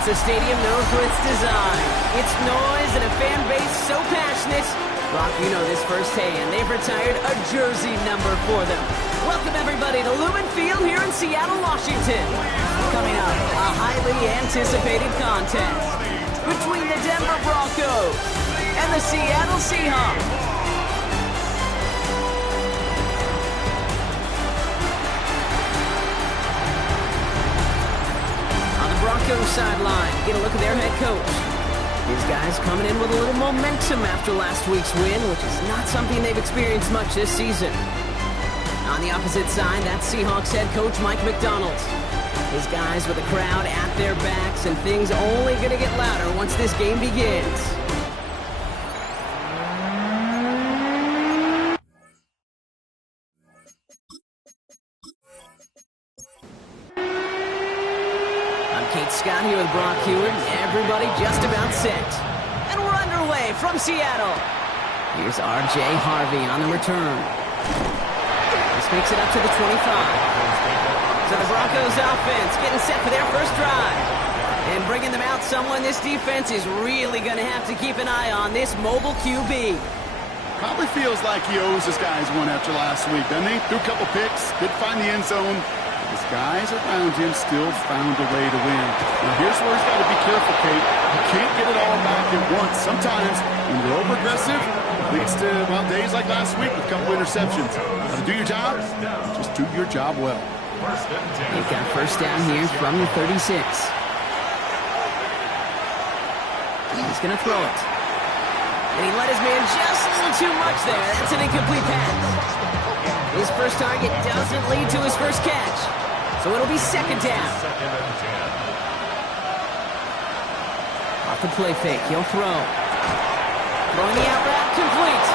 It's a stadium known for its design, its noise, and a fan base so passionate. Brock, you know this firsthand. They've retired a jersey number for them. Welcome, everybody, to Lumen Field here in Seattle, Washington. Coming up, a highly anticipated contest between the Denver Broncos and the Seattle Seahawks. Broncos sideline, get a look at their head coach. These guys coming in with a little momentum after last week's win, which is not something they've experienced much this season. On the opposite side, that's Seahawks head coach Mike McDonald. His guys with the crowd at their backs, and things only going to get louder once this game begins. Scott here with Brock Hewitt. Everybody just about set. And we're underway from Seattle. Here's R.J. Harvey on the return. This makes it up to the 25. So the Broncos offense getting set for their first drive. And bringing them out someone this defense is really going to have to keep an eye on, this mobile QB. Probably feels like he owes his guys one after last week, doesn't he? Threw a couple picks, did find the end zone. His guys around him still found a way to win. Now here's where he's got to be careful, Kate. You can't get it all back at once. Sometimes when you're over-aggressive, it leads to, well, days like last week with a couple interceptions. Now to do your job, just do your job well. They've got first down here from the 36. He's going to throw it. And he let his man just a little too much there. That's an incomplete pass. His first target doesn't lead to his first catch. So it'll be second down. Off the play fake, he'll throw. Throwing the out route, complete.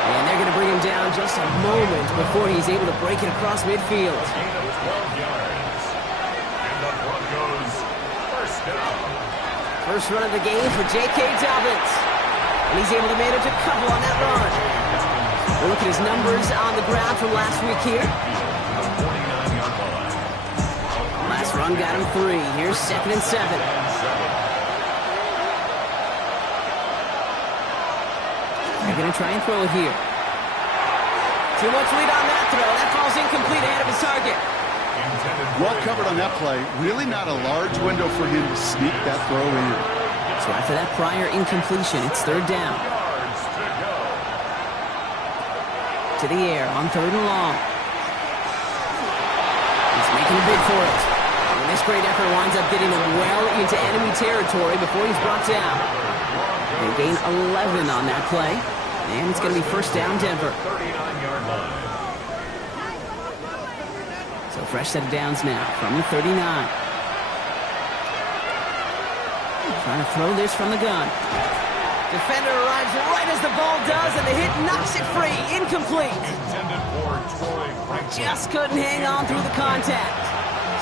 And they're going to bring him down just a moment before he's able to break it across midfield. First run of the game for J.K. Dobbins. And he's able to manage a couple on that run. We'll look at his numbers on the ground from last week here. Last run got him 3. Here's 2nd and 7. They're going to try and throw it here. Too much lead on that throw. That falls incomplete ahead of his target. Well covered on that play. Really not a large window for him to sneak that throw in. So after that prior incompletion, it's third down. To the air on 3rd and long. He's making a bid for it. And this great effort winds up getting him well into enemy territory before he's brought down. They gain 11 on that play. And it's going to be first down Denver. So fresh set of downs now from the 39. Trying to throw this from the gun. Defender arrives right as the ball does, and the hit knocks it free. Incomplete. Just couldn't hang on through the contact.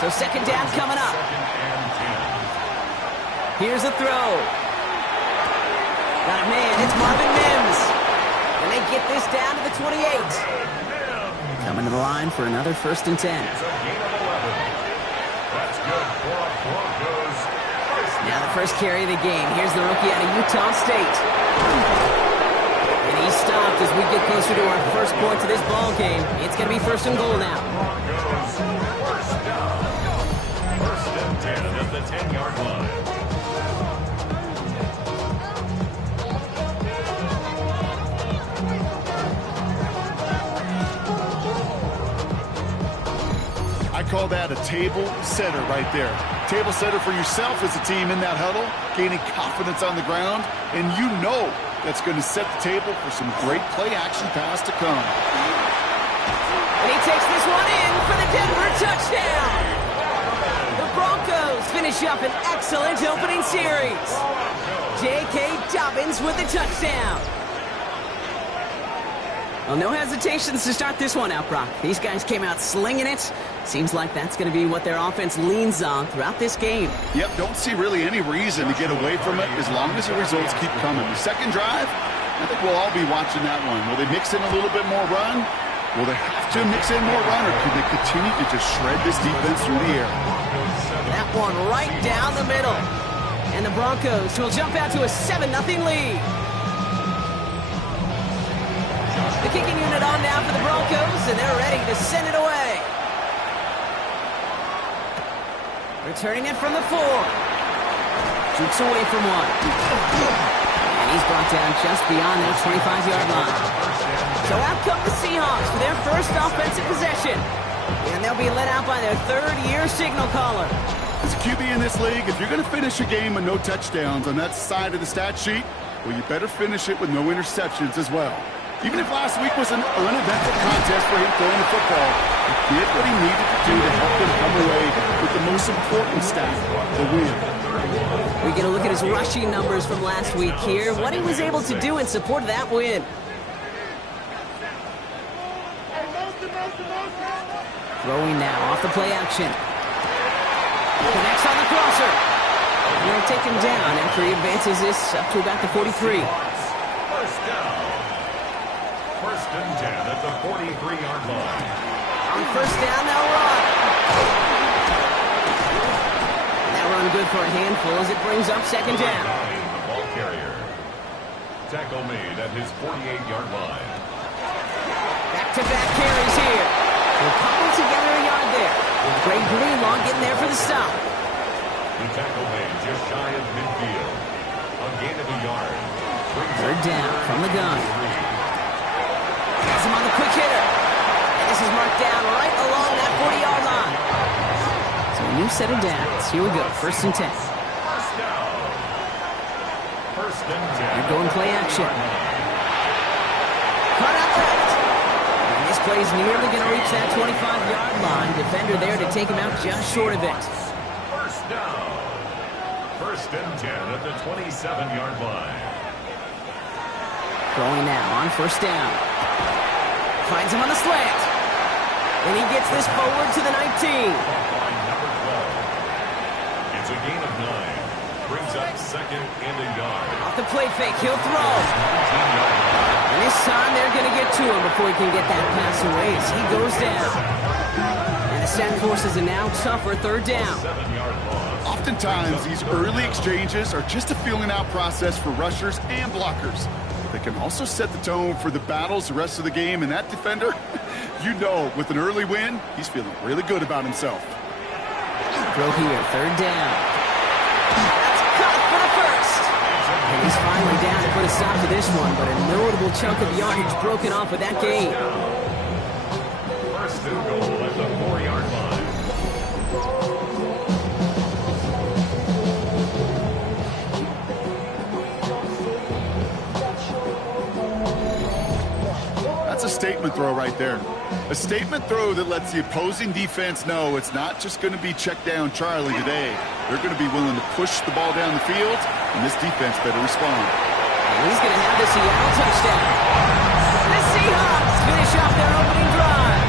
So second down coming up. Here's a throw. Got a man. It's Marvin Mims. And they get this down to the 28. Coming to the line for another 1st and 10. That's good for a Broncos. Now the first carry of the game. Here's the rookie out of Utah State. And he's stopped as we get closer to our first point to this ball game. It's going to be 1st and goal now. Broncos, first down. 1st and 10 at the 10-yard line. I call that a table setter right there. Table setter for yourself as a team in that huddle, gaining confidence on the ground, and you know that's going to set the table for some great play-action pass to come. And he takes this one in for the Denver touchdown. The Broncos finish up an excellent opening series. J.K. Dobbins with the touchdown. Well, no hesitations to start this one out, Brock. These guys came out slinging it. Seems like that's going to be what their offense leans on throughout this game. Yep, don't see really any reason to get away from it as long as the results keep coming. The second drive, I think we'll all be watching that one. Will they mix in a little bit more run? Will they have to mix in more run, or could they continue to just shred this defense through the air? That one right down the middle. And the Broncos will jump out to a 7-0 lead. The kicking unit on now for the Broncos, and they're ready to send it away. Returning it from the 4. Jukes away from 1. And he's brought down just beyond their 25-yard line. So out come the Seahawks for their first offensive possession. And they'll be let out by their third-year signal caller. As a QB in this league, if you're going to finish a game with no touchdowns on that side of the stat sheet, well, you better finish it with no interceptions as well. Even if last week was an uneventful contest for him throwing the football, he did what he needed to do to help them come away with the most important stat, the win. We get a look at his rushing numbers from last week here, what he was able to do in support of that win. Throwing now off the play action. Connects on the crosser. And they'll take him down after he advances this up to about the 43. First down. First and 10 at the 43-yard line. On first down, they'll run. And that run good for a handful as it brings up second down. The ball carrier. Tackle made at his 48-yard line. Back-to-back carries here. They're cobbled together a yard there. With Greg Greenlaw getting there for the stop. The tackle made just shy of midfield. A gain of a yard. Third down from the gun. Has him on the quick hitter. And this is marked down right along that 40-yard line. So a new set of downs. Here we go. First and 10. First down. First and 10. They're going play action. Cut out left. And this play's nearly going to reach that 25-yard line. Defender there to take him out just short of it. First down. First and 10 at the 27-yard line. Throwing now on first down. Finds him on the slant. And he gets this forward to the 19. Line number 12. It's a gain of 9. Brings up second and a yard. Off the play fake, he'll throw. And this time they're going to get to him before he can get that pass away as he goes down. And the sack forces a now tougher third down. 7-yard loss. Oftentimes, these early exchanges are just a feeling out process for rushers and blockers. They can also set the tone for the battles the rest of the game, and that defender, you know, with an early win, he's feeling really good about himself. Throw here, third down. That's cut for the first. And he's finally down to put a stop to this one, but a notable chunk of yardage broken off with that gain. First and goal at the 4-yard line. That's a statement throw right there. A statement throw that lets the opposing defense know it's not just going to be check down Charlie today. They're going to be willing to push the ball down the field, and this defense better respond. And he's going to have the Seattle touchdown. The Seahawks finish off their opening drive.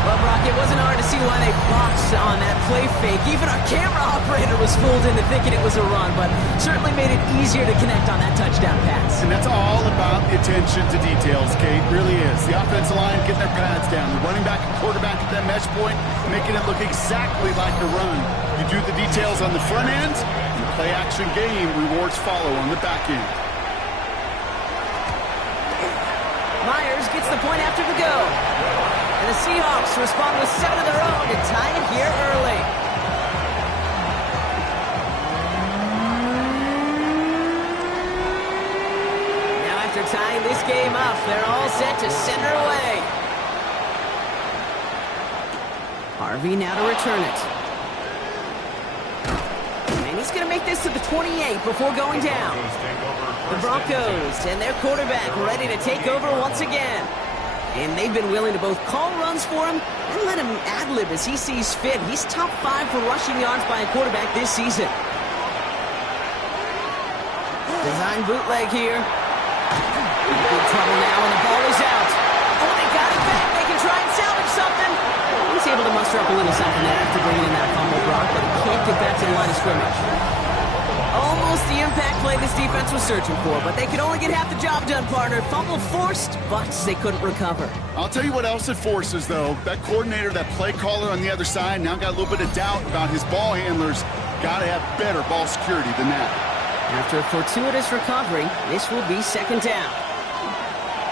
Well, Brock, it wasn't hard to see why they boxed on that play fake. Even our camera operator was fooled into thinking it was a run, but certainly made it easier to connect on that touchdown pass. And that's all about the attention to details, Kate. Really is. The offensive line getting their pads down. The running back and quarterback at that mesh point, making it look exactly like a run. You do the details on the front end, and the play action game rewards follow on the back end. Myers gets the point after the go. And the Seahawks respond with 7 of their own to tie it here early. Now after tying this game up, they're all set to send her away. Harvey now to return it. And he's going to make this to the 28 before going down. The Broncos and their quarterback ready to take over once again. And they've been willing to both call runs for him and let him ad-lib as he sees fit. He's top 5 for rushing yards by a quarterback this season. Design bootleg here. Big trouble now, and the ball is out. Oh, they got it back. They can try and salvage something. He's able to muster up a little something there after bringing in that fumble, Brock, but he can't get back to the line of scrimmage. Almost the impact play this defense was searching for, but they could only get half the job done, partner. Fumble forced, but they couldn't recover. I'll tell you what else it forces, though. That coordinator, that play caller on the other side, now got a little bit of doubt about his ball handlers. got to have better ball security than that. After a fortuitous recovery, this will be second down.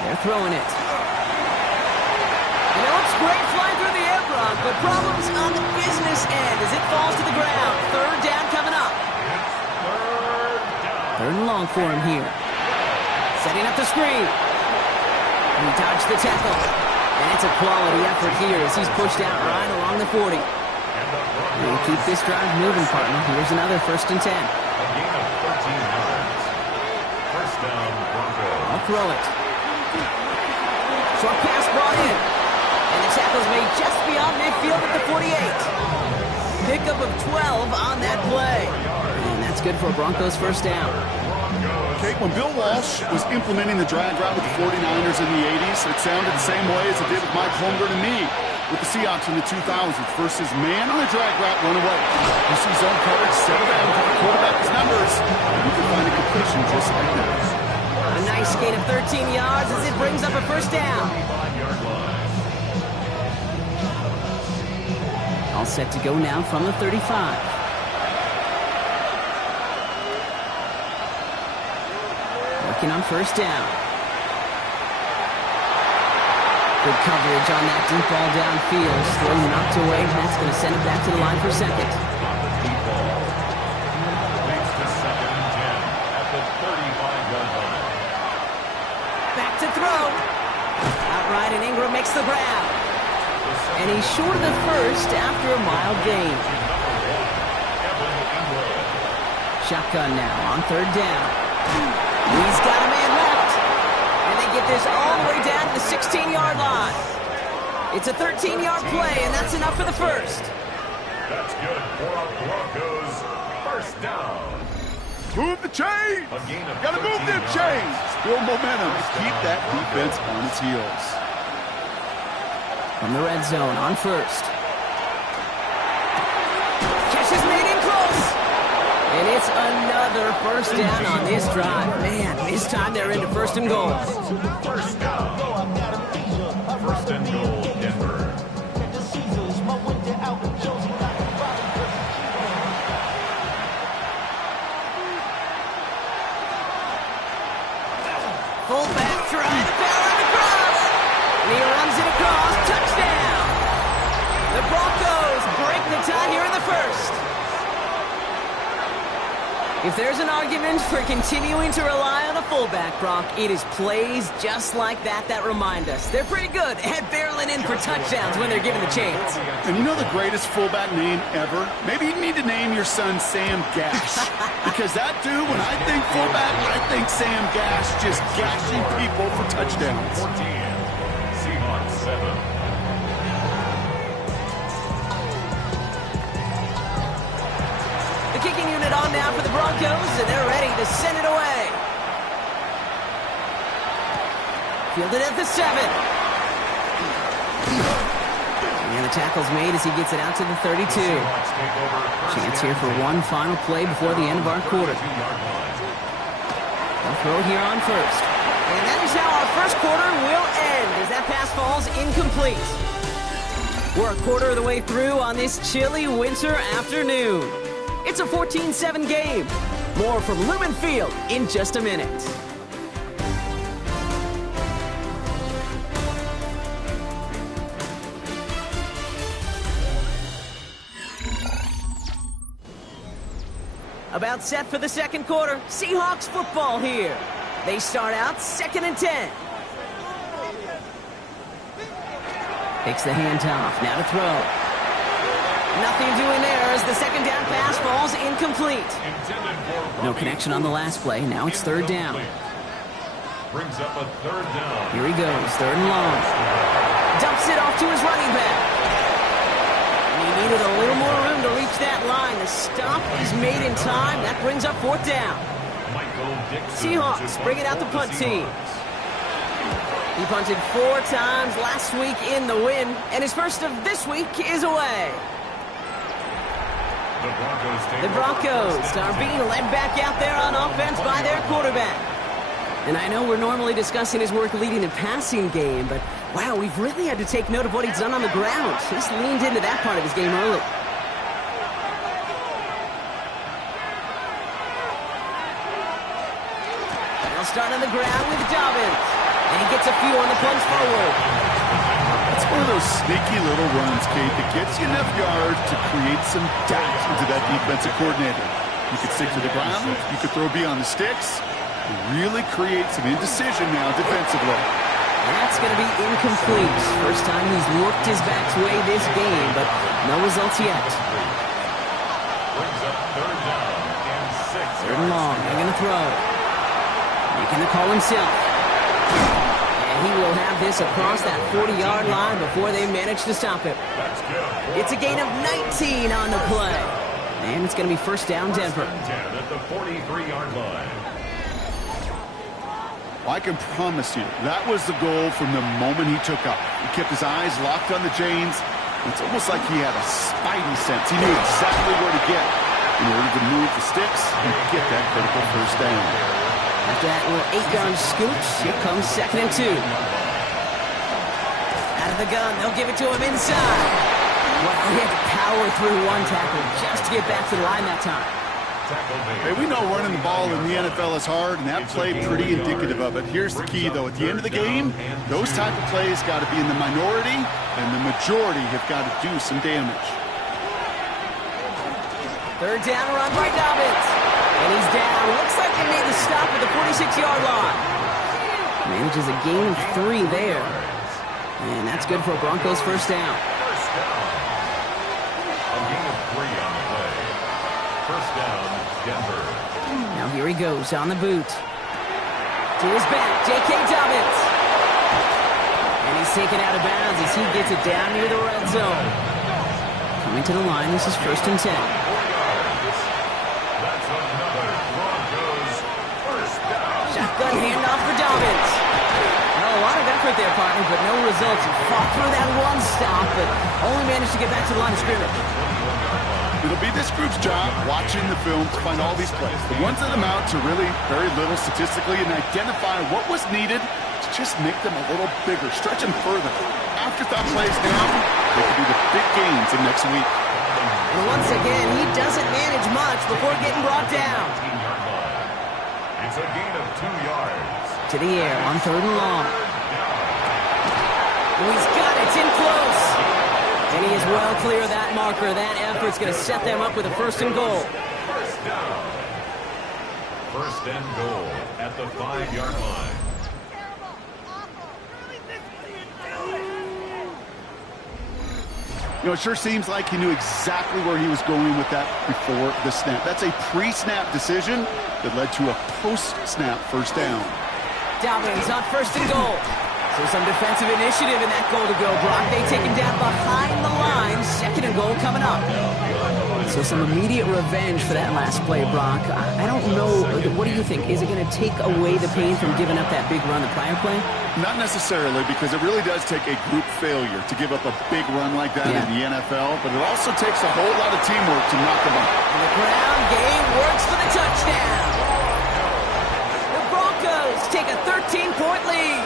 They're throwing it. You know, it's great flying through the air, Brock, but problems on the business end as it falls to the ground. Third down coming up. Third and long for him here. Setting up the screen. He dodged the tackle. And it's a quality effort here as he's pushed out right along the 40. We'll keep this drive moving, partner. Here's another 1st and 10. A gain of 13 yards. First down, Broncos. I'll throw it. Short pass brought in. And the tackle's made just beyond midfield at the 48. Pickup of 12 on that play. And that's good for a Broncos first down. Okay, when Bill Walsh was implementing the drag route with the 49ers in the 80s, it sounded the same way as it did with Mike Holmgren and me with the Seahawks in the 2000s versus man on a drag route run away. You see zone coverage, settle down, give the quarterback his numbers, and you can find a completion just like that. A nice gain of 13 yards as it brings up a first down. All set to go now from the 35. Working on first down. Good coverage on that deep ball downfield. Still knocked away. That's going to send it back to the line for second. Deep ball. Leads to 2nd and 10 at the 35-yard line. Back to throw. Outright, and Ingram makes the grab. And he's short of the first after a mild gain. Shotgun now on third down. He's got a man left. And they get this all the way down to the 16-yard line. It's a 13-yard play, and that's enough for the first. That's good for a Broncos first down. Move the chains! Got to move them chains! Build momentum. Keep that defense on its heels. From the red zone on first. Catch is made in close. And it's another first down on this drive. Man, this time they're into 1st and goal. First down. 1st and goal, Denver. Fullback trying to power it across. And he runs it across. Touchdown. The Broncos break the tie here in the first. If there's an argument for continuing to rely on a fullback, Brock, it is plays just like that remind us. They're pretty good at barreling in for touchdowns when they're given the chance. And you know the greatest fullback name ever? Maybe you need to name your son Sam Gash. Because that dude, when I think fullback, I think Sam Gash just gashing people for touchdowns. 14. Seahawks 7. The kicking unit on now for the Broncos, and they're ready to send it away. Fielded at the 7. And the tackle's made as he gets it out to the 32. Chance here for one final play before the end of our quarter. They'll throw here on first. And that is how our first quarter will end as that pass falls incomplete. We're a quarter of the way through on this chilly winter afternoon. It's a 14-7 game. More from Lumen Field in just a minute. About set for the second quarter. Seahawks football here. They start out 2nd and 10. Takes the handoff. Now to throw. Nothing doing there as the second down pass falls incomplete. No connection on the last play. Now it's third down. Brings up a third down. Here he goes, third and long. Dumps it off to his running back. And he needed a little more room to reach that line. The stop is made in time. That brings up 4th down. Seahawks bring it out the punt team. He punted 4 times last week in the win, and his first of this week is away. The Broncos are being led back out there on offense by their quarterback. And I know we're normally discussing his work leading the passing game, but wow, we've really had to take note of what he's done on the ground. He's leaned into that part of his game early. Starting on the ground with Dobbins. And he gets a few on the plunge forward. It's one of those sneaky little runs, Kate, that gets you enough yards to create some doubt into that defensive coordinator. You could stick to the ground, you could throw beyond the sticks, really create some indecision now defensively. That's going to be incomplete. First time he's worked his back's way this game, but no results yet. Brings up third down and 6. Third and long. They're going to throw. Making the call himself. And he will have this across that 40-yard line before they manage to stop it. That's good. It's a gain of 19 on the play. And it's going to be first down, Denver. 10 at the 43-yard line. I can promise you, that was the goal from the moment he took off. He kept his eyes locked on the chains. It's almost like he had a spidey sense. He knew exactly where to get in order to move the sticks and get that critical first down. After that little 8-yard scooch, here comes 2nd and 2. Out of the gun, they'll give it to him inside. Wow, he had to power through one tackle just to get back to the line that time. Hey, we know running the ball in the NFL is hard, and that play pretty indicative of it. Here's the key, though. At the end of the game, those type of plays got to be in the minority, and the majority have got to do some damage. Third down run by Dobbins. And he's down. Looks like they made the stop at the 46-yard line. Manages a gain of 3 there. And that's good for a Broncos first down. A gain of 3 on the play. First down, Denver. Now here he goes on the boot. To his back, J.K. Dobbins. And he's taken out of bounds as he gets it down near the red zone. Coming to the line, this is first and 10. That's another Broncos first down. Shotgun handoff for Dobbins. Well, a lot of effort there, partner, but no results. He fought through that one stop, but only managed to get back to the line of scrimmage. It'll be this group's job watching the film to find all these plays. The ones that amount to really very little statistically and identify what was needed to just make them a little bigger, stretch them further. Afterthought plays down, they could be the big gains in next week. And once again, he doesn't manage much before getting brought down. It's a gain of 2 yards. To the air on third and long. Oh, he's got it. It's in close. And he is well clear of that marker. That effort's going to set them up with a first and goal. First down. First and goal at the 5-yard line. You know, it sure seems like he knew exactly where he was going with that before the snap. That's a pre-snap decision that led to a post-snap first down. Dobbins on first and goal. So some defensive initiative in that goal to go, Brock. They take him down behind the line. Second and goal coming up. So some immediate revenge for that last play, Brock. I don't know. What do you think? Is it going to take away the pain from giving up that big run the prior play? Not necessarily, because it really does take a group failure to give up a big run like that in the NFL, but it also takes a whole lot of teamwork to knock them out. And the ground game works for the touchdown. The Broncos take a 13-point lead.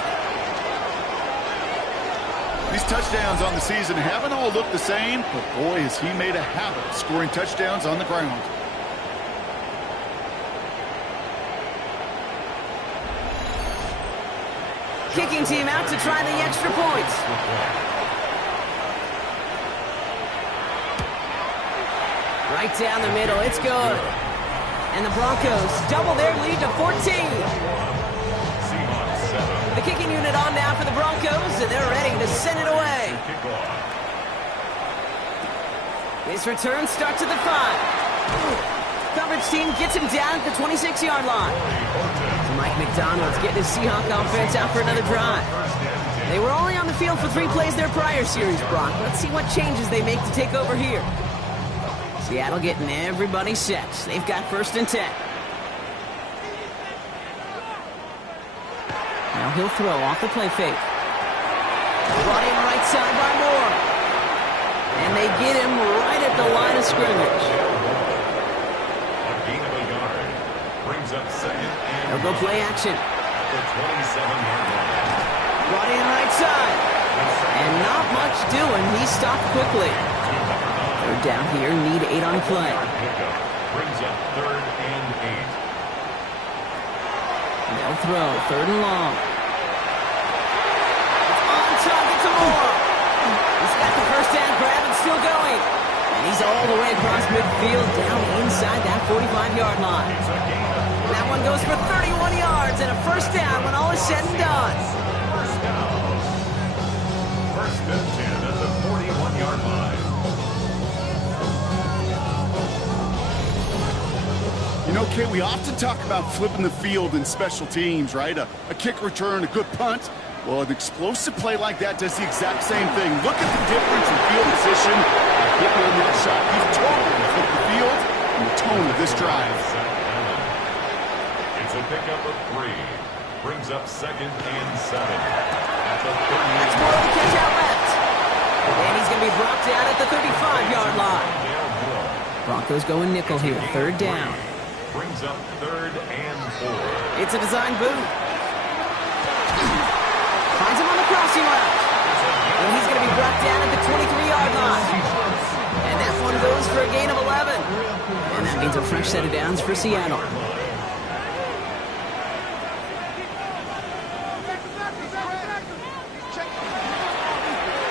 These touchdowns on the season haven't all looked the same, but boy, has he made a habit of scoring touchdowns on the ground. Kicking team out to try the extra points. Right down the middle, it's good. And the Broncos double their lead to 14. The kicking unit on now for the Broncos, and they're ready to send it away. This return starts at the 5. Coverage team gets him down at the 26-yard line. So Mike McDonald's getting his Seahawks offense out for another drive. They were only on the field for 3 plays their prior series, Brock. Let's see what changes they make to take over here. Seattle getting everybody set. They've got first and 10. Now he'll throw off the play fake. Brought in right side by Moore. And they get him right at the line of scrimmage. A gain of a yard. Brings up second and They'll go play action. the 27-yard line. Brought in right side. And not much doing. He stopped quickly. They're down here, need 8 on play. Pickup brings up third and 8. They'll throw, 3rd and long. It's on target to Moore. He's got the first down grab and still going. And he's all the way across midfield down inside that 45-yard line. And that one goes for 31 yards and a first down when all is said and done. First down. First and 10 at the 41-yard line. You know, Kate, we often talk about flipping the field in special teams, right? A kick return, a good punt. Well, an explosive play like that does the exact same thing. Look at the difference in field position. Hitting on that shot, he's totally flipped the field and the tone of this drive. It's a pickup of 3. Brings up 2nd and 7. At the 30. That's more of a catch out left. And he's going to be brought down at the 35-yard line. Broncos going nickel here, 3rd down. Brings up 3rd and 4. It's a design boot. Finds him on the crossing route. And he's going to be brought down at the 23-yard line. And that one goes for a gain of 11. And that means a fresh set of downs for Seattle.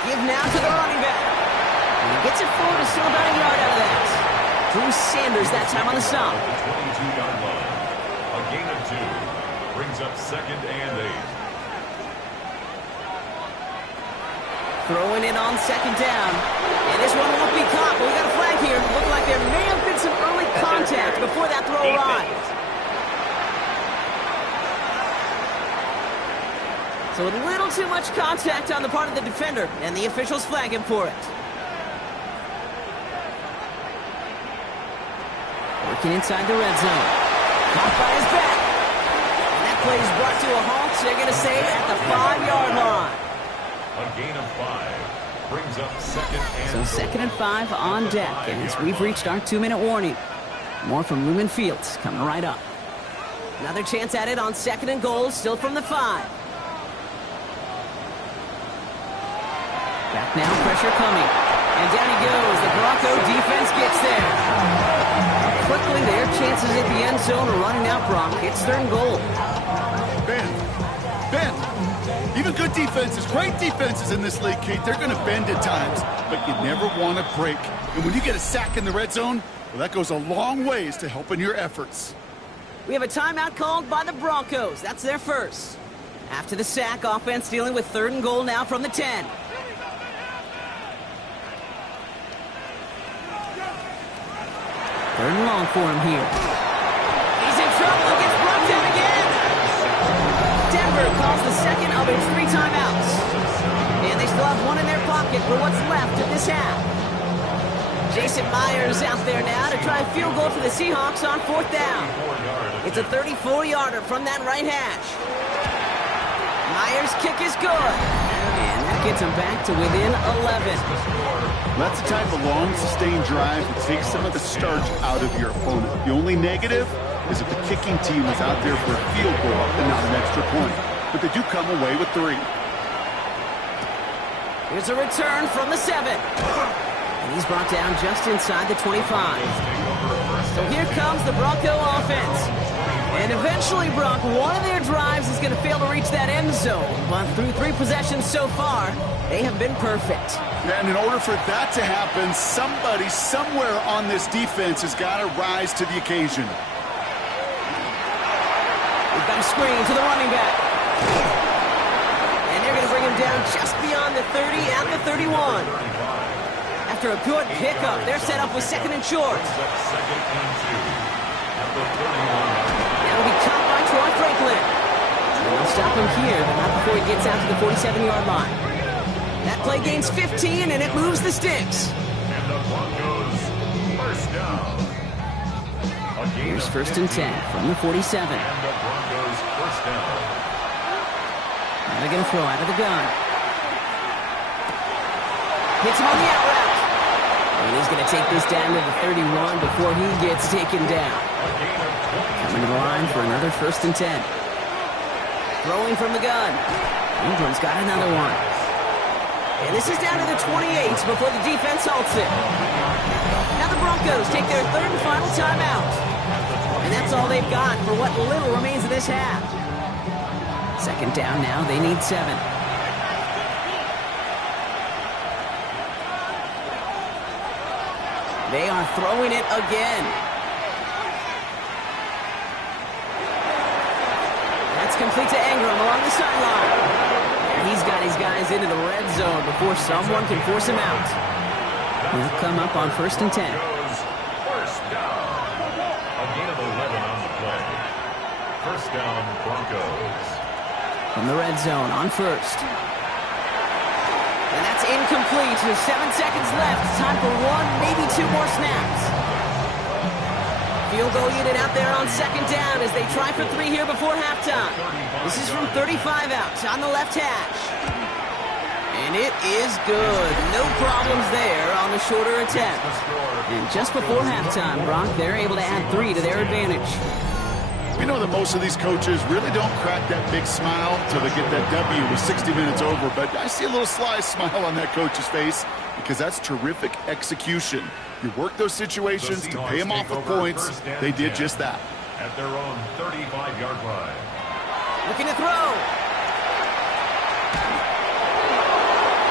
Give now to the running back. And he gets it forward to still about a yard out of that. Drew Sanders that time on the stop. 22-yard line. A gain of 2. Brings up 2nd and 8. Throwing it on 2nd down. And this one won't be caught, but we got a flag here. Looked like there may have been some early contact before that throw arrived. So a little too much contact on the part of the defender, and the officials flag him for it. Working inside the red zone. Caught by his back. And that play is brought to a halt, so they're going to say at the 5-yard line. A gain of 5. Brings up 2nd and So 2nd and 5 on deck, as we've reached our 2-minute warning. More from Lumen Fields coming right up. Another chance at it on 2nd and goal, still from the 5. Back now, pressure coming. And down he goes. The Bronco defense gets there. Quickly, their chances at the end zone are running out, Brock. It's 3rd and goal. Bend. Even good defenses, great defenses in this league, Kate, they're going to bend at times, but you never want to break. And when you get a sack in the red zone, well, that goes a long ways to helping your efforts. We have a timeout called by the Broncos. That's their first. After the sack, offense dealing with 3rd and goal now from the 10. Third and long for him here. He's in trouble and gets brought down again. Denver calls the second of its 3 timeouts. And they still have one in their pocket for what's left of this half. Jason Myers out there now to try a field goal for the Seahawks on 4th down. It's a 34-yarder from that right hash. Myers' kick is good. And that gets him back to within 11. That's the type of long, sustained drive that takes some of the starch out of your opponent. The only negative is if the kicking team is out there for a field goal and not an extra point. But they do come away with 3. Here's a return from the 7. And he's brought down just inside the 25. So here comes the Bronco offense. And eventually, Brock, one of their drives is going to fail to reach that end zone. But through 3 possessions so far, they have been perfect. And in order for that to happen, somebody somewhere on this defense has got to rise to the occasion. We've got a screen to the running back. And they're going to bring him down just beyond the 30 at the 31. After a good pickup, they're set up with 2nd and short. That'll be caught by Troy Franklin. And they'll stop him here, but not before he gets out to the 47-yard line. That play gains 15, and it moves the sticks. And the Broncos first down. Here's 1st and 10 from the 47. And the Broncos first down. Now they're going to throw out of the gun. Hits him on the out route. And he's going to take this down to the 31 before he gets taken down. Coming to the line for another 1st and 10. Throwing from the gun. Ingram's got another one. And this is down to the 28 before the defense halts it. Now the Broncos take their 3rd and final timeout. And that's all they've got for what little remains of this half. Second down now, they need 7. They are throwing it again. That's complete to Ingram along the sideline. And he's got his guys into the red zone before someone can force him out. He'll come up on 1st and 10. First down. A gain of 11 on the play. First down, Broncos. From the red zone on 1st. And that's incomplete with 7 seconds left. Time for 1, maybe 2 more snaps. Field goal unit out there on 2nd down as they try for 3 here before halftime. This is from 35 out on the left hash. And it is good. No problems there on the shorter attempt. And just before halftime, Brock, they're able to add 3 to their advantage. We know that most of these coaches really don't crack that big smile till they get that W with 60 minutes over, but I see a little sly smile on that coach's face because that's terrific execution. You work those situations to pay them off with points. They did just that. At their own 35-yard line. Looking to throw.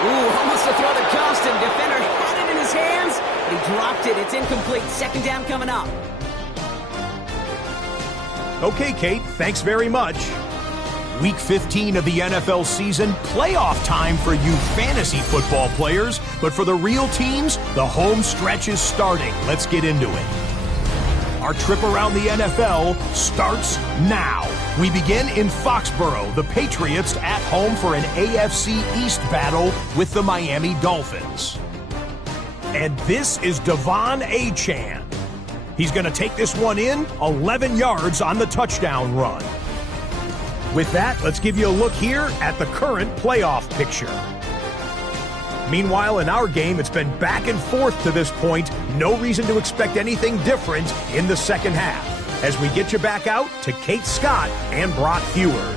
Ooh, almost a throw that cost him. Defender had it in his hands. He dropped it. It's incomplete. 2nd down coming up. Okay, Kate, thanks very much. Week 15 of the NFL season, playoff time for you fantasy football players. But for the real teams, the home stretch is starting. Let's get into it. Our trip around the NFL starts now. We begin in Foxborough, the Patriots at home for an AFC East battle with the Miami Dolphins. And this is Devon Achane. He's going to take this one in, 11 yards on the touchdown run. With that, let's give you a look here at the current playoff picture. Meanwhile, in our game, it's been back and forth to this point. No reason to expect anything different in the second half. As we get you back out to Kate Scott and Brock Heward.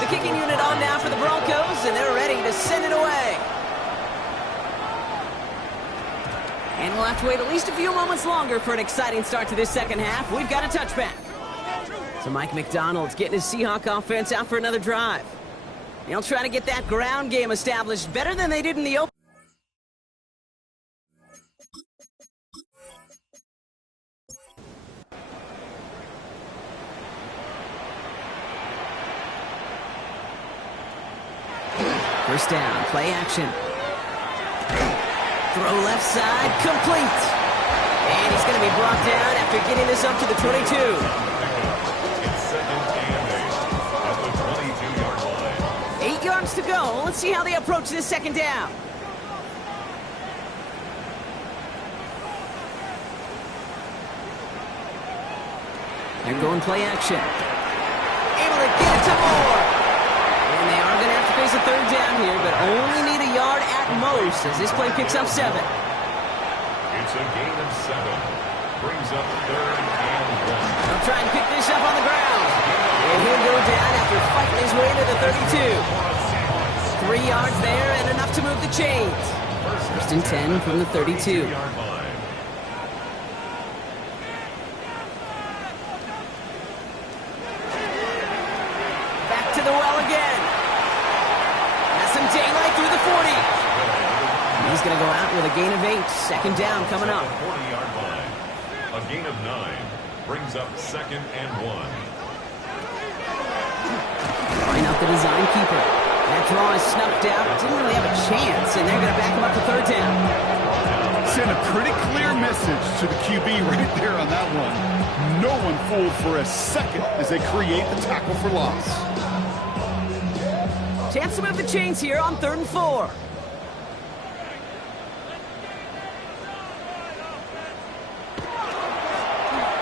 The kicking unit on now for the Broncos, and they're ready to send it away. And we'll have to wait at least a few moments longer for an exciting start to this second half. We've got a touchback. So Mike McDonald's getting his Seahawks offense out for another drive. They'll try to get that ground game established better than they did in the open. First down, play action. Throw left side, complete. And he's going to be brought down after getting this up to the 22. It's 2nd and 8 at the 22-yard line. 8 yards to go. Let's see how they approach this second down. They're going play action. Able to get it to Moore. And they are going to have to face a 3rd down here, but only need a yard at most as this play picks up 7. It's a gain of 7. Brings up 3rd and 1. They'll try and pick this up on the ground. And he'll go down after fighting his way to the 32. 3 yards there and enough to move the chains. 1st and 10 from the 32. Back to the well again. Has some daylight through the 40. And he's going to go out with a gain of 8. 2nd down coming up. 40-yard line. A gain of 9 brings up 2nd and 1. Line out the design keeper. That draw is snuffed out. Didn't really have a chance, and they're going to back him up to 3rd down. Send a pretty clear message to the QB right there on that one. No one fooled for a second as they create the tackle for loss. Chance to move the chains here on 3rd and 4.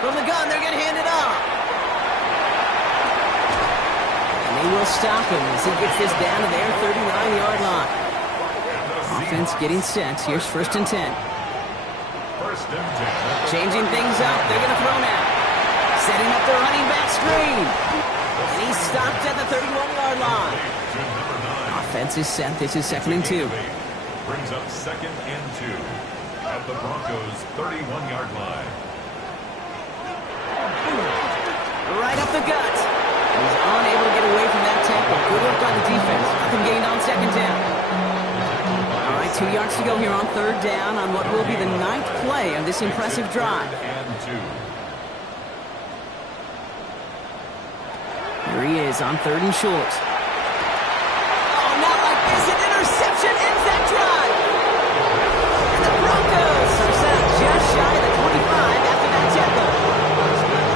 From the gun, they're going to hand it off. And they will stop him as he gets this down to their 39-yard line. offense getting set. Here's 1st and 10. First and 10. Changing things up. They're going to throw now. Setting up the running back screen. And he's stopped at the 31-yard line. Offense is set. This is 2nd and 2. Brings up 2nd and 2 at the Broncos' 31-yard line. Right up the gut. He's unable to get away from that tackle. Good work on the defense. Nothing gained on 2nd down. All right, 2 yards to go here on 3rd down on what will be the 9th play of this impressive drive. Here he is on 3rd and short. Oh, not like this. An interception ends that drive. And the Broncos are set up just shy of the 25 after that tackle.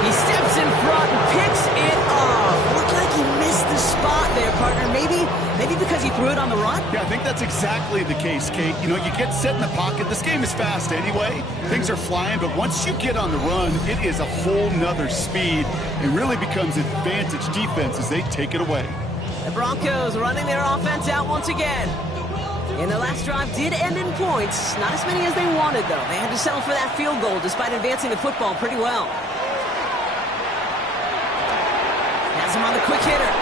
He steps in front and picks it off. Looked like he missed the spot there, partner. Maybe because he threw it on the run? Yeah, I think that's exactly the case, Kate. You know, you get set in the pocket. This game is fast anyway. Things are flying, but once you get on the run, it is a whole nother speed. It really becomes advantage defense as they take it away. The Broncos running their offense out once again. And the last drive did end in points. Not as many as they wanted, though. They had to settle for that field goal despite advancing the football pretty well. Has him on the quick hitter.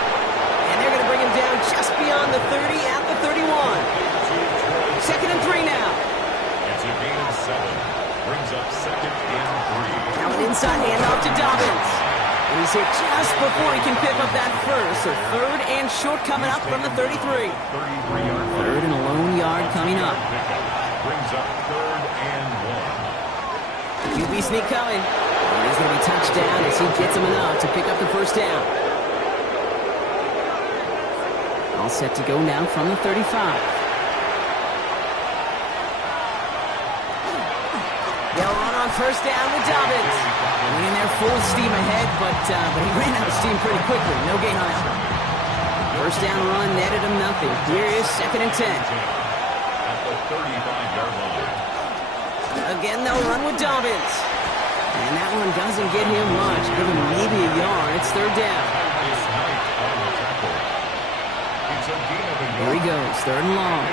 And they're going to bring him down just beyond the 30 at the 31. 2nd and 3 now. It's a gain of 7. Brings up 2nd and 3. Now an inside handoff to Dobbins. And he's hit just before he can pick up that first. So 3rd and short coming up from the 33. 3rd and a lone yard coming up. Brings up 3rd and 1. QB sneak coming. And he's going to be touchdown as he gets him enough to pick up the 1st down. All set to go now from the 35. They'll run on 1st down with Dobbins. Going in there full steam ahead, but he ran out of steam pretty quickly. No gain on that one. 1st down run netted him nothing. Here is 2nd and 10. At the 35-yard line. Again, they'll run with Dobbins. And that one doesn't get him much. Give him maybe a yard. It's 3rd down. Here he goes, 3rd and long.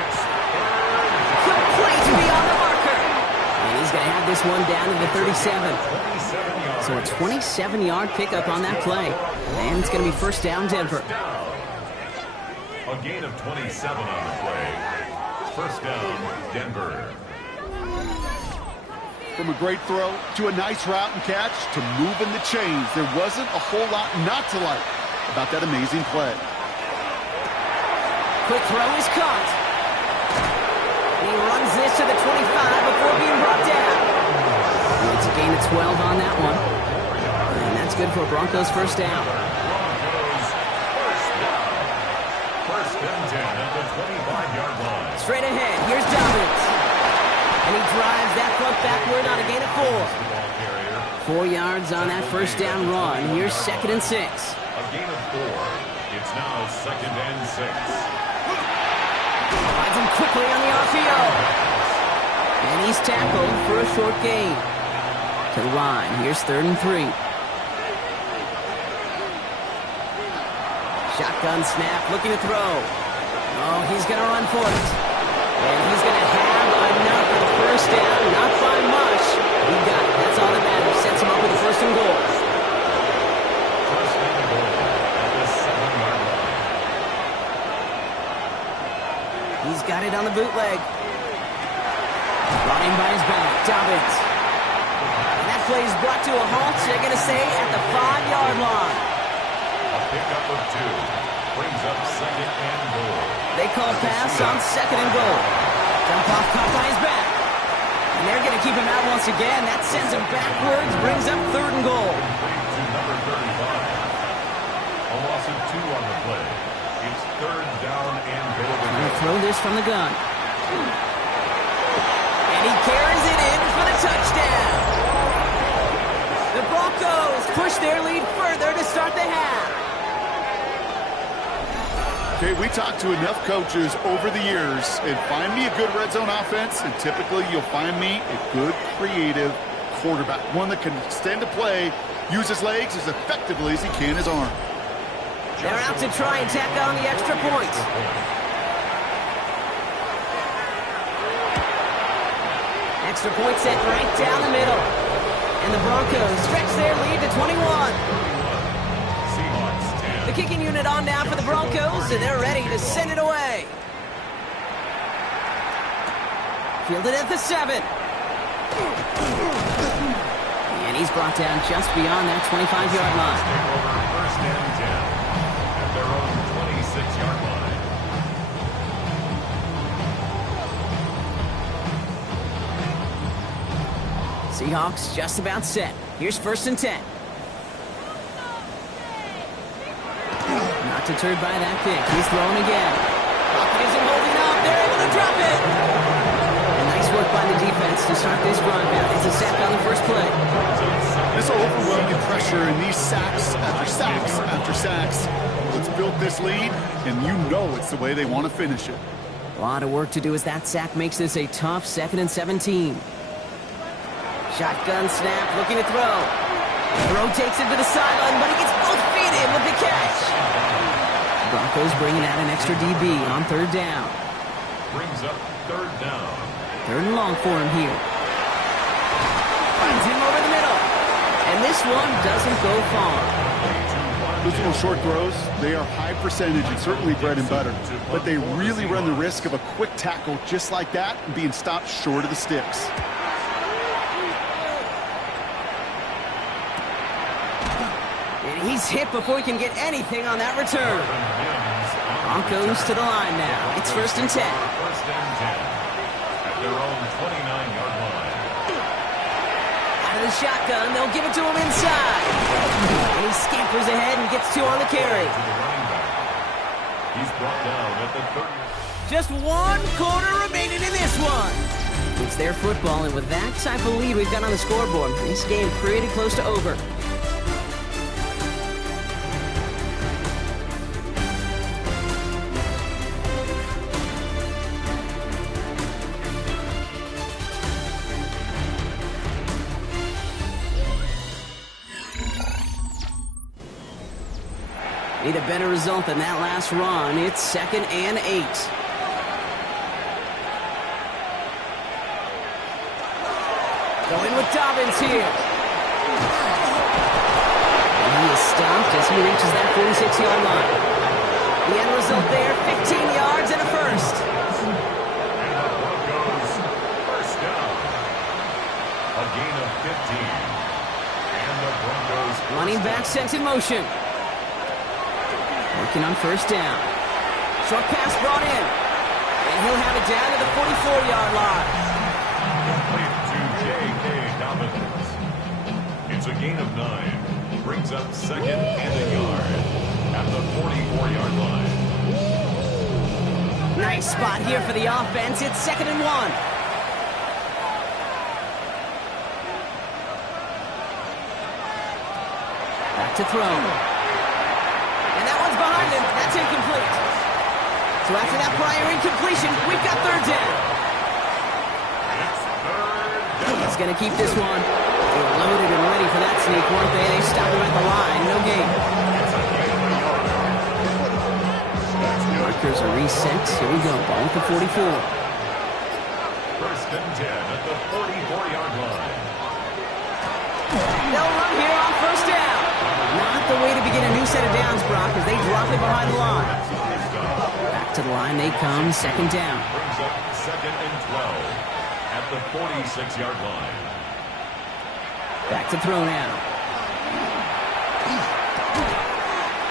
Complete beyond the marker. And he's going to have this one down to the 37. So a 27-yard pickup on that play. And it's going to be 1st down, Denver. A gain of 27 on the play. 1st down, Denver. From a great throw to a nice route and catch to moving the chains, there wasn't a whole lot not to like about that amazing play. Quick throw is caught. He runs this to the 25 before being brought down. It's a gain of 12 on that one. And that's good for Broncos 1st down. Broncos 1st down. 1st and 10 at the 25-yard line. Straight ahead, here's Dobbins. And he drives that front backward on a gain of 4. 4 yards on that 1st down run. Here's 2nd and 6. A gain of 4. It's now 2nd and 6. Finds him quickly on the RPO. And he's tackled for a short gain. To the line. Here's 3rd and 3. Shotgun snap, looking to throw. Oh, he's going to run for it. And he's going to have enough for the 1st down. Not by much. He got it. That's all that matters. Sets him up with the 1st and goal. 1st and goal at the 7-yard line. He's got it on the bootleg. Brought in by his back. Dobbins. And that play is brought to a halt. They're going to say at the 5-yard line. A pickup of 2. Brings up 2nd and goal. They call pass on 2nd and goal. Dump off caught by his back. And they're going to keep him out once again. That sends him backwards. Brings up 3rd and goal. To number 35. A loss of 2 on the play. It's 3rd down and goal. Going to throw this from the gun. And he carries it in for the touchdown. The Broncos push their lead further to start the half. Okay, we talked to enough coaches over the years, and find me a good red zone offense, and typically you'll find me a good creative quarterback, one that can extend a play, use his legs as effectively as he can his arm. They're out to try and tack on the extra point. Extra point set right down the middle. And the Broncos stretch their lead to 21. Seahawks 10. The kicking unit on now for the Broncos, and they're ready to send it away. Fielded at the 7. And he's brought down just beyond that 25-yard line. First and 10 at their own 26-yard line. Seahawks just about set. Here's first and 10. Not deterred by that pick. He's throwing again. Pocket isn't holding up. They're able to drop it. And nice work by the defense to start this drive out. It's a sack on the first play. This overwhelming pressure and these sacks after sacks after sacks. Let's build this lead, and you know it's the way they want to finish it. A lot of work to do as that sack makes this a tough 2nd and 17. Shotgun snap, looking to throw. Throw takes it to the sideline, but he gets both feet in with the catch. Broncos bringing out an extra DB on 3rd down. Brings up 3rd down. 3rd and long for him here. Finds him over the middle. And this one doesn't go far. Those little short throws, they are high percentage and certainly bread and butter. But they really run the risk of a quick tackle just like that and being stopped short of the sticks. And he's hit before he can get anything on that return. Broncos to the line now. It's first and 10. First and 10 at their own 29-yard line. Out of the shotgun, they'll give it to him inside. And he scampers ahead and gets 2 on the carry. To the running back. He's brought down at the 30. Just 1 quarter remaining in this one. It's their football, and with that type of lead we've got on the scoreboard, this game pretty close to over. Need a better result than that last run. It's 2nd and 8. Going with Dobbins here. And he is stopped as he reaches that 46-yard line. The end result there, 15 yards and a first. And the Broncos first down. A gain of 15. And the Broncos Running back sent in motion. Working on first down. Short pass brought in. And he'll have it down to the 44-yard line. complete to J.K. Dobbins. It's a gain of 9. Brings up 2nd and a yard at the 44-yard line. Nice spot here for the offense. It's 2nd and 1. Back to throw. And that one's behind him. That's incomplete. So after that prior incompletion, we've got 3rd down. He's going to keep this one. They were loaded and ready for that sneak, weren't they? They stopped him at the line. No gain. Markers are reset. Here we go. Ball at the 44. First and 10 at the 44-yard line. They'll run here on first down. Not the way to begin a new set of downs, Brock, as they drop it behind the line. Back to the line they come, 2nd down. Brings up 2nd and 12 at the 46-yard line. Back to throw now.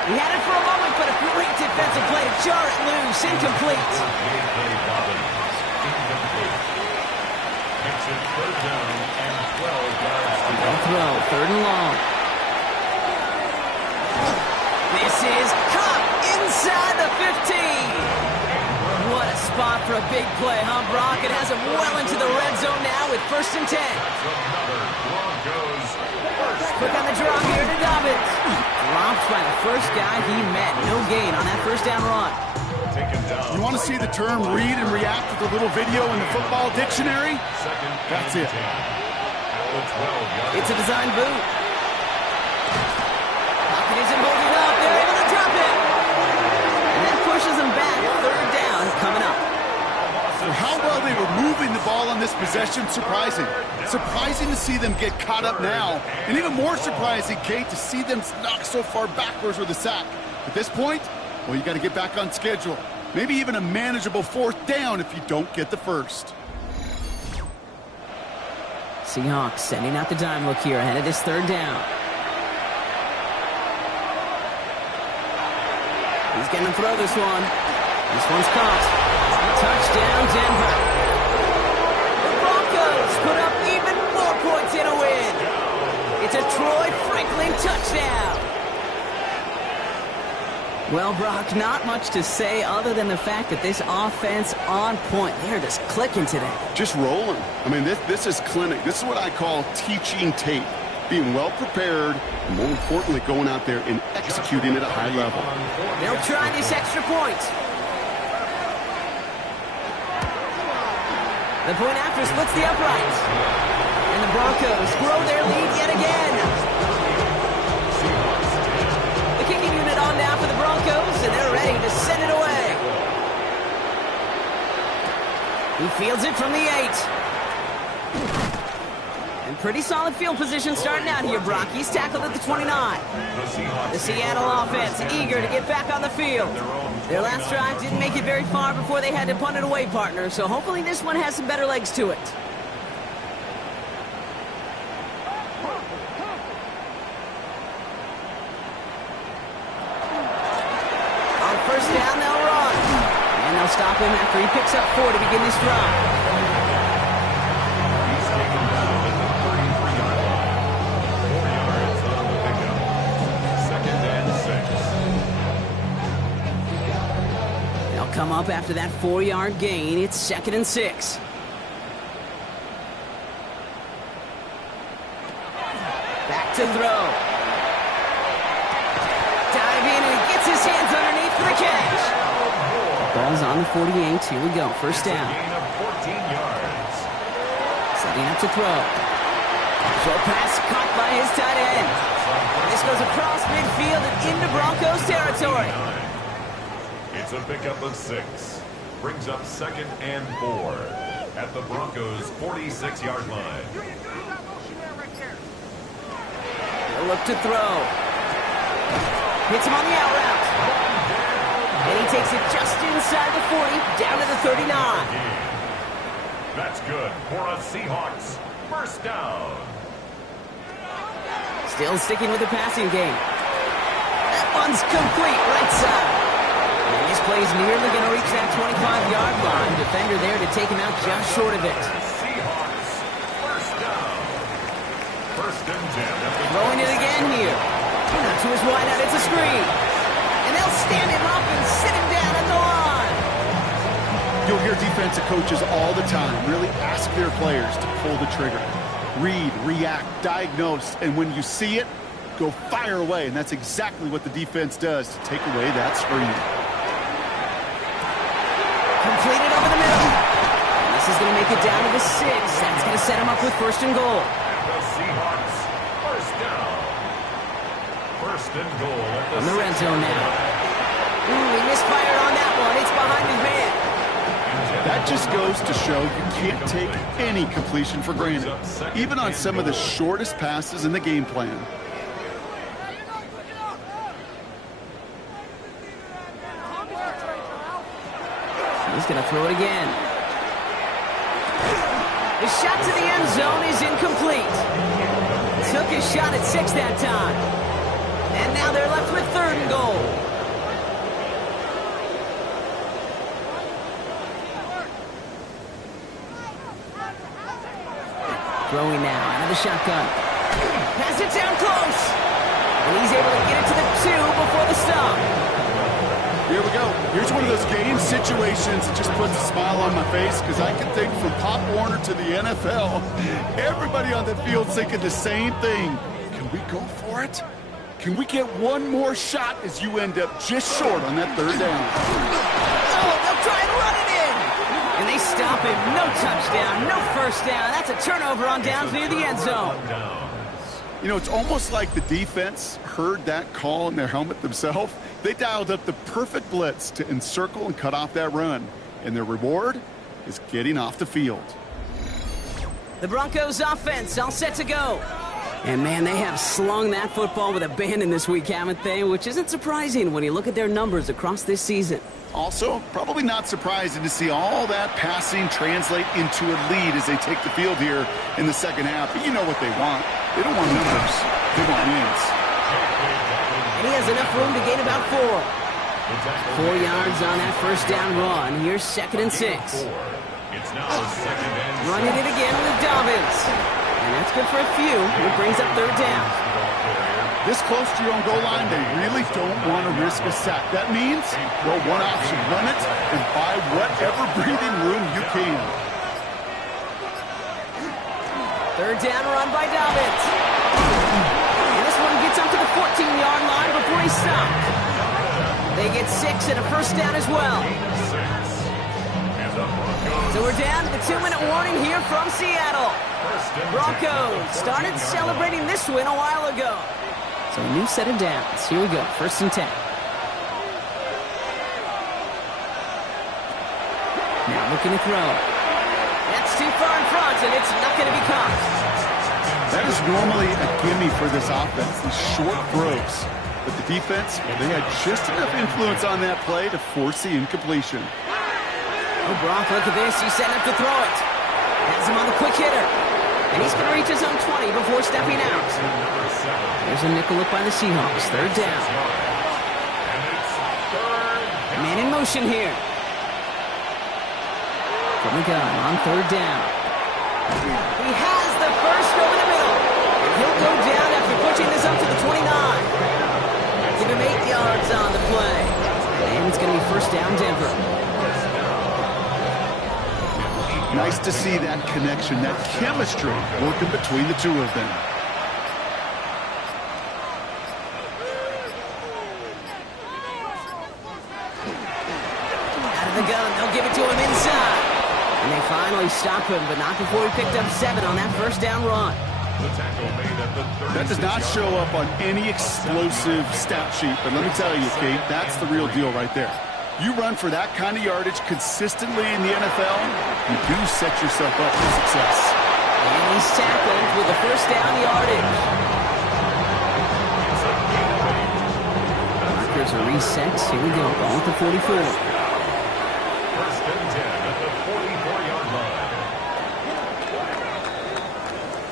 He had it for a moment, but a great defensive play to jar it loose. Incomplete. J.K. Dobbins, incomplete. Makes it 3rd down and 12 yards to go. Throw, 3rd and long. This is caught inside the 15. What a spot for a big play, huh, Brock? It has him well into the red zone now with 1st and 10. That's another Broncos first. Quick on the draw here to Dobbins. Dropped by the first guy he met. No gain on that first down run. Taken down. You want to see the term read and react with the little video in the football dictionary? That's it. At the 12-yard It's a design boot. Pocket isn't holding up. They're able to drop it. And that pushes them back. 3rd down coming up. For how well they were moving the ball on this possession? Surprising. Surprising to see them get caught up now. And even more surprising, Kate, to see them knock so far backwards with a sack. At this point, well, you got to get back on schedule. Maybe even a manageable 4th down if you don't get the first. Seahawks sending out the dime look here ahead of this 3rd down. He's going to throw this one. This one's caught. Touchdown, Denver. The Broncos put up even more points in a win. It's a Troy Franklin touchdown. Well, Brock, not much to say other than the fact that this offense on point. They're just clicking today. Just rolling. I mean, this is clinic. This is what I call teaching tape. Being well prepared, and more importantly, going out there and executing at a high level. They'll try this extra point. The point after splits the uprights. And the Broncos grow their lead yet again. The kicking unit on now for the Broncos, and they're ready to send it away. He fields it from the 8. And pretty solid field position starting out here, Brock. He's tackled at the 29. The Seattle offense eager to get back on the field. Their last drive didn't make it very far before they had to punt it away, partner, so hopefully this one has some better legs to it. On 1st down, they'll run. And they'll stop him after he picks up 4 to begin this drive. Come up after that 4-yard gain. It's 2nd and 6. Back to throw. Dive in and he gets his hands underneath for the catch. Ball's on the 48. Here we go. 1st down. Gain of 14 yards. Setting up to throw. Short pass caught by his tight end. This goes across midfield and into Broncos territory. It's a pickup of 6. Brings up 2nd and 4 at the Broncos' 46-yard line. He'll look to throw. Hits him on the out route. And he takes it just inside the 40, down to the 39. That's good for a Seahawks 1st down. Still sticking with the passing game. That one's complete right side. And this play's nearly going to reach that 25-yard line. Defender there to take him out just short of it. Seahawks 1st down. 1st and 10. Throwing it again here. Not to his wideout, it's a screen. And they'll stand him up and sit him down at the line. You'll hear defensive coaches all the time really ask their players to pull the trigger. Read, react, diagnose, and when you see it, go fire away. And that's exactly what the defense does to take away that screen. Completed over the middle. And this is going to make it down to the 6. That's going to set him up with 1st and goal. And the Seahawks 1st down. 1st and goal at From the red zone now. He misfired on that one. It's behind his man. That just goes to show you can't take any completion for granted, even on some of the shortest passes in the game plan. He's going to throw it again. The shot to the end zone is incomplete. Took his shot at 6 that time. And now they're left with 3rd and goal. Throwing now out of the shotgun. Pass it down close. And he's able to get it to the 2 before the stop. Here we go. Here's one of those game situations that just puts a smile on my face because I can think from Pop Warner to the NFL, everybody on the field thinking the same thing. Can we go for it? Can we get one more shot as you end up just short on that 3rd down? Oh, they'll try and run it in. And they stop him. No touchdown, no 1st down. That's a turnover on downs near the end zone. You know, it's almost like the defense heard that call in their helmet themselves. They dialed up the perfect blitz to encircle and cut off that run. And their reward is getting off the field. The Broncos offense all set to go. And man, they have slung that football with abandon this week, haven't they? Which isn't surprising when you look at their numbers across this season. Also, probably not surprising to see all that passing translate into a lead as they take the field here in the second half. But you know what they want. They don't want numbers. They want wins. And he has enough room to gain about 4. 4 yards on that first down run. Here's 2nd and 6. It's now 2nd and 6. Running it again with Dobbins. And that's good for a few. It brings up 3rd down. This close to your own goal line, they really don't want to risk a sack. That means, well, one option, run it and buy whatever breathing room you can. 3rd down run by Dobbins. And this one gets up to the 14-yard line before he's stopped. They get 6 and a first down as well. So we're down to the 2-minute warning here from Seattle. Broncos started celebrating this win a while ago. So a new set of downs. Here we go, 1st and 10. Now looking to throw. That's too far in front, and it's not going to be caught. That is normally a gimme for this offense, these short throws. But the defense, well, they had just enough influence on that play to force the incompletion. Oh, Brock, look at this. He's setting up to throw it. Has him on the quick hitter. And he's going to reach his own 20 before stepping out. There's a nickel look by the Seahawks. 3rd down. Man in motion here. From the gun on 3rd down. He has the first over the middle. And he'll go down after pushing this up to the 29. Give him 8 yards on the play. And it's going to be 1st down Denver. Nice to see that connection, that chemistry working between the two of them. Out of the gun, they'll give it to him inside. And they finally stop him, but not before he picked up 7 on that 1st down run. That does not show up on any explosive stat sheet, but let me tell you, Kate, that's the real deal right there. You run for that kind of yardage consistently in the NFL, you do set yourself up for success. And he's tackled with the 1st down yardage. Markers are reset. Here we go. Ball at the 44. 1st and 10 at the 44-yard line.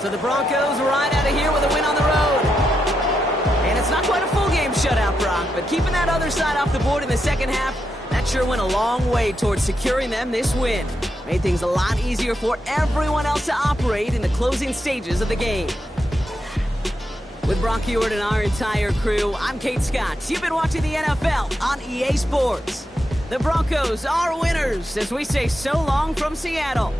So the Broncos ride out of here with a win on the road. And it's not quite a full game shutout, Brock, but keeping that other side off the board in the second half, that sure went a long way towards securing them this win. Made things a lot easier for everyone else to operate in the closing stages of the game. With Brock Hewitt and our entire crew, I'm Kate Scott. You've been watching the NFL on EA Sports. The Broncos are winners as we say so long from Seattle.